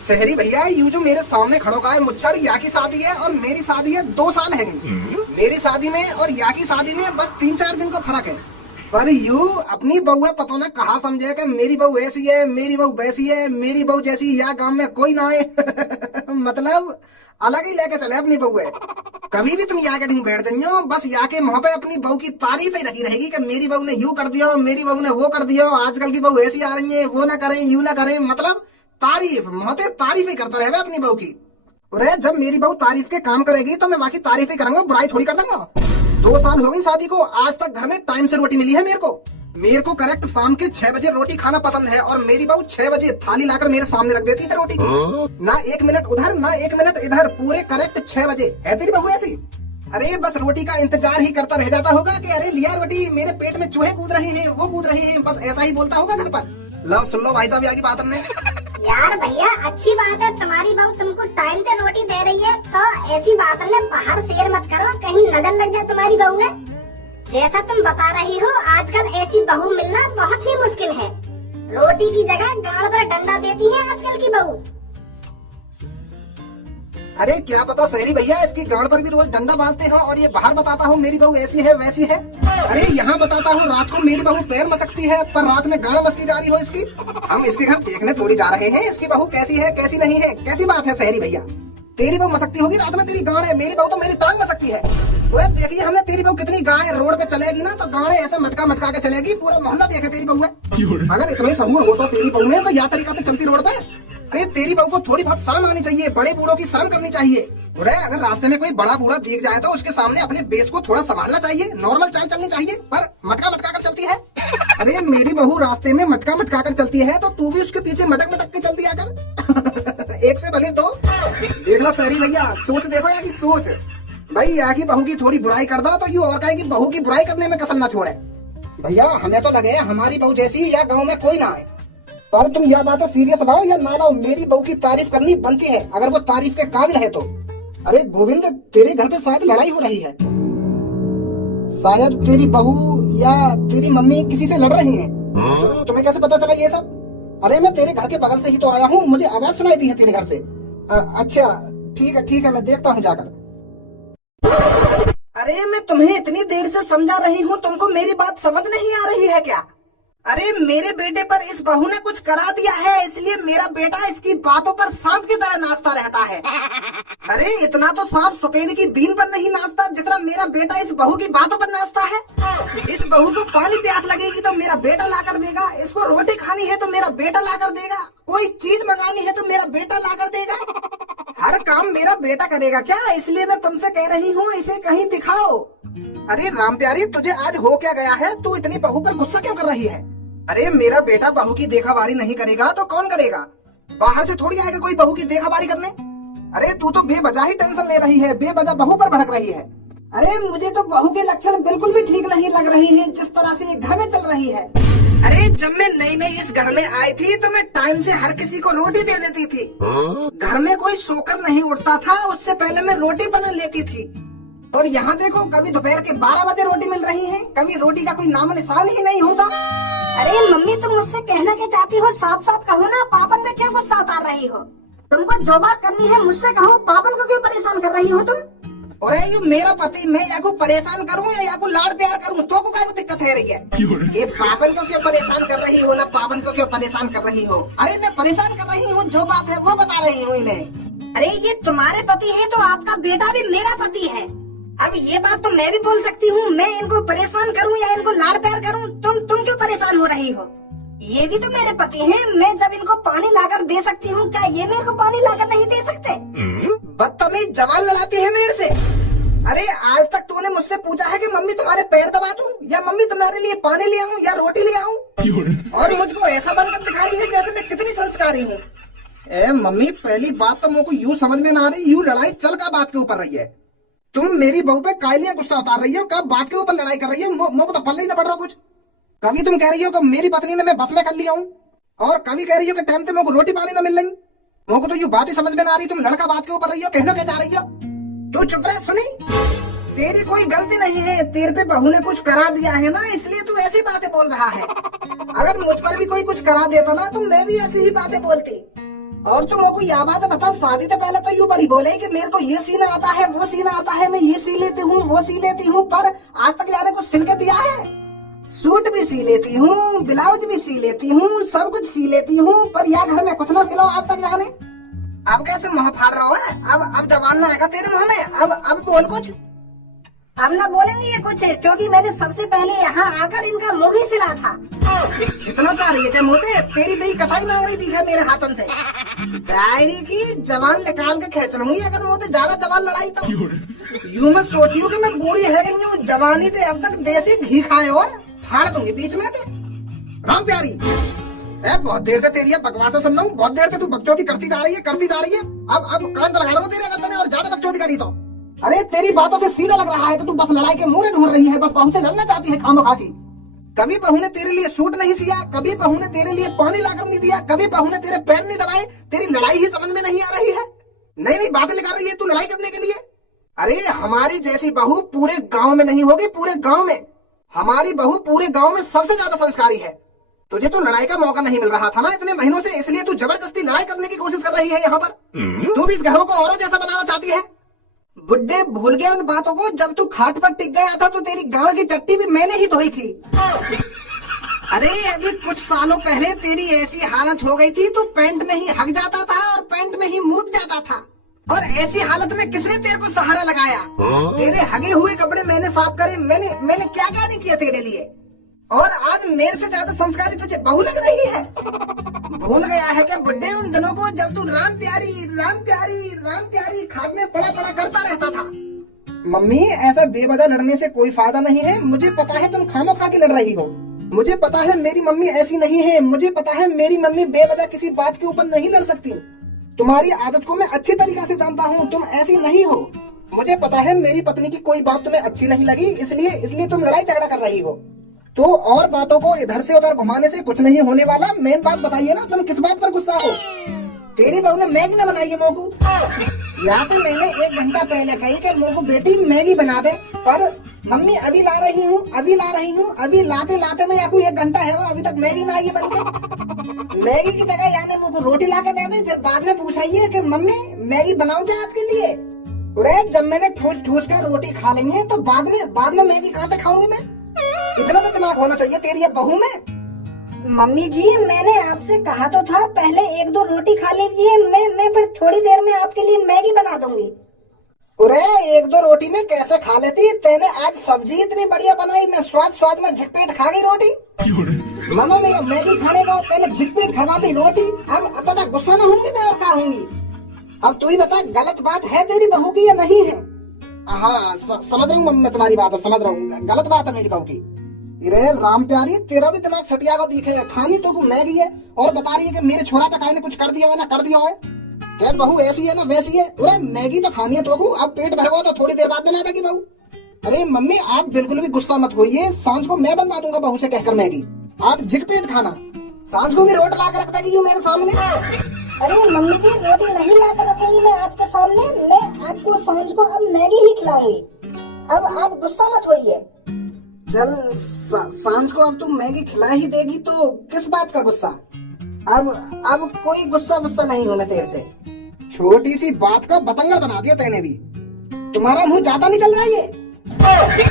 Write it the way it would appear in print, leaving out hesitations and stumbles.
शहरी भैया, यू जो मेरे सामने खड़ो का है मुच्छड़, या की शादी है और मेरी शादी है 2 साल है गई। मेरी शादी में और या की शादी में बस 3-4 दिन का फर्क है। पर यू अपनी बहू है, पता ना कहाँ समझे कि मेरी बहू ऐसी है, मेरी बहू वैसी है, मेरी बहू जैसी या गांव में कोई ना है। मतलब अलग ही लेके चले अपनी बहू है। कभी भी तुम या के ढंग बैठ जाइयो, बस या के मुंह पे अपनी बहू की तारीफ ही रखी रहेगी कि मेरी बहू ने यू कर दिया, मेरी बहू ने वो कर दिया, आजकल की बहू ऐसी आ रही है, वो ना करें यू ना करें। मतलब तारीफ मोहते तारीफ ही करता रहेगा अपनी बहू की। अरे जब मेरी बहू तारीफ के काम करेगी तो मैं बाकी तारीफ ही करूंगा, बुराई थोड़ी कर दूंगा। 2 साल हो गई शादी को, आज तक घर में टाइम से रोटी मिली है मेरे को करेक्ट शाम के 6 बजे रोटी खाना पसंद है और मेरी बहू 6 बजे थाली लाकर मेरे सामने रख देती है रोटी की। ना 1 मिनट उधर ना 1 मिनट इधर, पूरे करेक्ट 6 बजे। है तेरी बहू ऐसी? अरे बस रोटी का इंतजार ही करता रह जाता होगा कि अरे लिया रोटी, मेरे पेट में चूहे कूद रहे हैं, वो कूद रहे हैं, बस ऐसा ही बोलता होगा घर पर। लो सुन लो भाई साहब आगे बात हमने। यार भैया अच्छी बात है, तुम्हारी बहू तुमको टाइम से रोटी दे रही है, तो ऐसी बात है बाहर शेयर मत करो, कहीं नजर लग जाए तुम्हारी बहू है। जैसा तुम बता रही हो आजकल ऐसी बहू मिलना बहुत ही मुश्किल है। रोटी की जगह गाड़ पर डंडा देती है आजकल की बहू। अरे क्या पता शहरी भैया, इसकी गाड़ पर भी रोज डंडा बाजते हो और ये बाहर बताता हूँ मेरी बहू ऐसी है वैसी है। अरे यहाँ बताता हूँ रात को मेरी बहू पैर मसकती है, पर रात में गाड़ मस्की जा रही हो इसकी। हम इसके घर देखने थोड़ी जा रहे हैं इसकी बहू कैसी है कैसी नहीं है। कैसी बात है शहरी भैया, तेरी बहू मसकती होगी रात में, तेरी गाड़ है, मेरी बहू तो मेरी टांग मसकती है। पूरा देखिए हमने तेरी बहू कितनी गाय रोड पे चलेगी ना तो गाड़े ऐसे मटका मटका के चलेगी, पूरा मोहल्ला देखे तेरी बहू है। अगर इतना ही सहूर हो तो तेरी बहू में तो या तरीका से चलती रोड पे। अरे तेरी बहू को थोड़ी बहुत शर्म आनी चाहिए, बड़े बूढ़ों की शर्म करनी चाहिए। अरे अगर रास्ते में कोई बड़ा बूढ़ा दिख जाए तो उसके सामने अपने बेस को थोड़ा संभालना चाहिए, नॉर्मल चाल चलनी चाहिए, पर मटका मटका कर चलती है। अरे मेरी बहू रास्ते में मटका मटका कर चलती है तो तू भी उसके पीछे मटक मटक के चल दिया कर। एक से भले दो। देख लो शहरी भैया, सोच देखो यहाँ की सोच। भाई यहाँ की बहू की थोड़ी बुराई कर दो तो यू और कहे कि बहू की बुराई करने में कसर ना छोड़े। भैया हमें तो लगे हमारी बहू जैसी या गाँव में कोई ना आए, पर तुम यह बात सीरियस लाओ या ना लाओ, मेरी बहू की तारीफ करनी बनती है अगर वो तारीफ के काबिल है तो। अरे गोविंद, तेरे घर पे शायद लड़ाई हो रही है, शायद तेरी बहू या तेरी मम्मी किसी से लड़ रही है। तो तुम्हें कैसे पता चला ये सब? अरे मैं तेरे घर के बगल से ही तो आया हूँ, मुझे आवाज सुनाई दी है तेरे घर से। अच्छा ठीक है मैं देखता हूँ जाकर। अरे मैं तुम्हें इतनी देर से समझा रही हूँ, तुमको मेरी बात समझ नहीं आ रही है क्या? अरे मेरे बेटे पर इस बहू ने कुछ करा दिया है, इसलिए मेरा बेटा इसकी बातों पर सांप की तरह नाचता रहता है। अरे इतना तो सांप सफेद की बीन पर नहीं नाचता जितना मेरा बेटा इस बहू की बातों पर नाचता है। इस बहू को पानी प्यास लगेगी तो मेरा बेटा ला कर देगा, इसको रोटी खानी है तो मेरा बेटा ला कर देगा, कोई चीज मंगानी है तो मेरा बेटा ला कर देगा। हर काम मेरा बेटा करेगा क्या? इसलिए मैं तुमसे कह रही हूँ इसे कहीं दिखाओ। अरे राम प्यारी, तुझे आज हो क्या गया है? तू इतनी बहू पर गुस्सा क्यों कर रही है? अरे मेरा बेटा बहू की देखाबारी नहीं करेगा तो कौन करेगा? बाहर से थोड़ी आएगा कोई बहू की देखाबारी करने। अरे तू तो बेवजह ही टेंशन ले रही है, बेवजह बहू पर भड़क रही है। अरे मुझे तो बहू के लक्षण बिल्कुल भी ठीक नहीं लग रही है जिस तरह से ये घर में चल रही है। अरे जब मैं नई नई इस घर में आई थी तो मैं टाइम से हर किसी को रोटी दे देती थी। घर में कोई सोकर नहीं उठता था, उससे पहले मैं रोटी बना लेती थी। और यहाँ देखो, कभी दोपहर के 12 बजे रोटी मिल रही है, कभी रोटी का कोई नाम निशान ही नहीं होता। अरे मम्मी तुम मुझसे कहना क्या चाहती हो? साफ साफ कहो ना, पापन पे क्यों गुस्सा उतार रही हो? तुमको जो बात करनी है मुझसे कहो, पापन को क्यों परेशान कर रही हो तुम? अरे यू मेरा पति, मैं या को परेशान करूँ या को लाड प्यार करूँ तो को क्या दिक्कत है रही है? ये पापन को क्यों परेशान कर रही हो ना पापन को क्यों परेशान कर रही हो? अरे मैं परेशान कर रही हूँ, जो बात है वो बता रही हूँ इन्हें। अरे ये तुम्हारे पति है तो आपका बेटा भी मेरा पति है। अब ये बात तो मैं भी बोल सकती हूँ, मैं इनको परेशान करूँ या इनको लाड़ प्यार करूँ, तुम क्यों परेशान हो रही हो? ये भी तो मेरे पति हैं, मैं जब इनको पानी लाकर दे सकती हूँ, क्या ये मेरे को पानी लाकर नहीं दे सकते? बदतमीज, जवान लड़ाती है मेरे से। अरे आज तक तूने मुझसे पूछा है कि मम्मी तुम्हारे पैर दबा दूं या मम्मी तुम्हारे लिए पानी ले आऊं या रोटी ले आऊं? और मुझको ऐसा बनकर दिखा रही है जैसे मैं कितनी संस्कारी हूँ। ए मम्मी, पहली बात तो मुझको यूँ समझ में ना आ रही, यूँ लड़ाई चल का बात के ऊपर रही है। तुम मेरी बहू पे कायलिया गुस्सा उतार रही हो, कब बात के ऊपर लड़ाई कर रही हो? मुझको तो पल्ले ही ना पड़ रहा कुछ। कभी तुम कह रही हो कि मेरी पत्नी ने मैं बस में कर लिया हूँ, और कभी कह रही हो कि टाइम से मुझको रोटी पानी ना मिल रही। मुझको तो यूँ बात ही समझ में ना आ रही, तुम लड़का बात के ऊपर रही हो, कहना क्या चाह रही हो? तू चुप रह सुनी, तेरी कोई गलती नहीं है, तेरे पे बहू ने कुछ करा दिया है ना, इसलिए तू ऐसी बातें बोल रहा है। अगर मुझ पर भी कोई कुछ करा देता ना तो मैं भी ऐसी ही बातें बोलती। और तुम को यह बात बता, शादी से पहले तो यूं बड़ी बोले कि मेरे को ये सीना आता है, वो सीना आता है, मैं ये सी लेती हूँ, वो सी लेती हूँ, पर आज तक यार कुछ सिल के दिया है? सूट भी सी लेती हूँ, ब्लाउज भी सी लेती हूँ, सब कुछ सी लेती हूँ, पर यह घर में कुछ ना सिलो आज तक जाने। अब कैसे मुँह फाड़ रहा है? अब जबान ना आएगा तेरे मुँह में? अब बोल कुछ। अब ना बोलेंगे ये कुछ, क्योंकि मैंने सबसे पहले यहाँ आकर इनका मुंह ही सिला था। कितना चाह रही है क्या मोते? तेरी दही कटाई मांग रही थी क्या मेरे हाथन से? डायरी की जबान निकाल के खींच लूंगी अगर मोते ज्यादा जबान लड़ाई तो। यूं मैं सोची हूँ कि मैं बूढ़ी है गई हूँ, जवानी थे अब तक देसी घी खाए हो, फाड़ दूंगी बीच में थे। राम प्यारी, बहुत देर से तेरी बकवासा सुन रहा हूँ, बहुत देर से तू बकचोदी करती जा रही है। अब कान लगा लूंगा तेरे अगर तूने और ज्यादा बकचोदी करी तो। अरे तेरी बातों से सीधा लग रहा है कि तू बस लड़ाई के मुंह ढूंढ रही है, बस बहू से लड़ना चाहती है खामो खा की। कभी बहू ने तेरे लिए सूट नहीं सिया, कभी बहू ने तेरे लिए पानी लाकर नहीं दिया, कभी बहू ने तेरे पैर नहीं दबाए, तेरी लड़ाई ही समझ में नहीं आ रही है। नहीं बातें निकाल रही है तू लड़ाई करने के लिए। अरे हमारी जैसी बहू पूरे गांव में नहीं होगी, पूरे गांव में। हमारी बहू पूरे गांव में सबसे ज्यादा संस्कारी है। तुझे तो लड़ाई का मौका नहीं मिल रहा था ना इतने महीनों से, इसलिए तू जबरदस्ती लड़ाई करने की कोशिश कर रही है यहाँ पर। तू भी इस घरों को औरों जैसा बनाना चाहती है। बुड्ढे भूल गया उन बातों को, जब तू खाट पर टिक गया था तो तेरी गांव की टट्टी भी मैंने ही धोई थी। अरे अभी कुछ सालों पहले तेरी ऐसी हालत हो गई थी, तू पैंट में ही हक जाता था और पैंट में ही मूत जाता था। और ऐसी हालत में किसने तेरे को सहारा लगाया? तेरे हगे हुए कपड़े मैंने साफ करे, मैंने क्या नहीं किया तेरे लिए। और आज मेरे से ज्यादा संस्कारी तुझे बहू लग रही है। भूल गया है क्या बुड्ढे उन दिनों को जब तू राम प्यारी राम प्यारी राम प्यारी खाट में पड़ा पड़ा करता रहता था? मम्मी ऐसा बेवजह लड़ने से कोई फायदा नहीं है। मुझे पता है तुम खामो खा के लड़ रही हो। मुझे पता है मेरी मम्मी ऐसी नहीं है। मुझे पता है मेरी मम्मी बेवजह किसी बात के ऊपर नहीं लड़ सकती। तुम्हारी आदत को मैं अच्छी तरीके से जानता हूँ, तुम ऐसी नहीं हो। मुझे पता है मेरी पत्नी की कोई बात तुम्हें अच्छी नहीं लगी, इसलिए तुम लड़ाई झगड़ा कर रही हो। तो और बातों को इधर से उधर घुमाने से कुछ नहीं होने वाला। मेन बात बताइए ना, तुम किस बात पर गुस्सा हो? तेरी बहू ने मैगी न बनाई है मोकू। यहाँ तो मैंने 1 घंटा पहले कही कि मोकू बेटी मैगी बना दे, पर मम्मी अभी ला रही हूँ। अभी लाते में आपको 1 घंटा है, अभी तक मैगी ना आई है बनके। मैगी की जगह यानी मोकू रोटी ला के दे दी, फिर बाद में पूछ रही है कि मम्मी मैगी बनाऊं क्या आपके लिए? अरे जब मैंने ठूस कर रोटी खा लेंगे तो बाद में मैगी कहाँ से खाऊंगी मैं? इतना तो दिमाग होना चाहिए तेरी बहू में। मम्मी जी मैंने आपसे कहा तो था पहले 1-2 रोटी खा लीजिए, मैं फिर थोड़ी देर में आपके लिए मैगी बना दूंगी। अरे 1-2 रोटी में कैसे खा लेती? तेने आज सब्जी इतनी बढ़िया बनाई, मैं स्वाद में झटपेट खा गई रोटी। मनो मेरा मैगी खाने को पहले झटपेट खवा दी रोटी। अब बता गुस्सा न होंगी मैं और क्या होंगी? अब तू ही बता गलत बात है तेरी बहू की या नहीं है? हाँ समझ रहा हूँ मम्मी, मैं तुम्हारी बात समझ रहा हूँ, गलत बात है मेरी बहू की। अरे राम प्यारी तेरा भी दिमाग सटिया को दिखे, खानी तो मैगी है और बता रही है कि मेरे छोरा पे काहे ने कुछ कर दिया हो ना कर दिया हो। क्या बहू ऐसी है ना वैसी है? अरे मैगी तो खानी है तो अब पेट भर गया तो थोड़ी देर बाद बना देगी बहू। अरे मम्मी आप बिल्कुल भी गुस्सा मत होइए, सांझ को मैं बनवा दूंगा बहू से कहकर मैगी, आप झिक पेट खाना। सांझ को भी रोट ला कर रख देगी यूं मेरे सामने। अरे मम्मी जी रोटी नहीं ला कर रखूंगी मैं आपके सामने, मैं आपको सांझ को अब मैगी ही खिलाऊंगी। अब आप गुस्सा मत होइए। चल सांझ को अब तू मैगी खिला ही देगी तो किस बात का गुस्सा? अब कोई गुस्सा नहीं होना तेरे से। छोटी सी बात का बतंगड़ बना दिया तेने भी। तुम्हारा मुंह ज्यादा नहीं चल रहा है ये।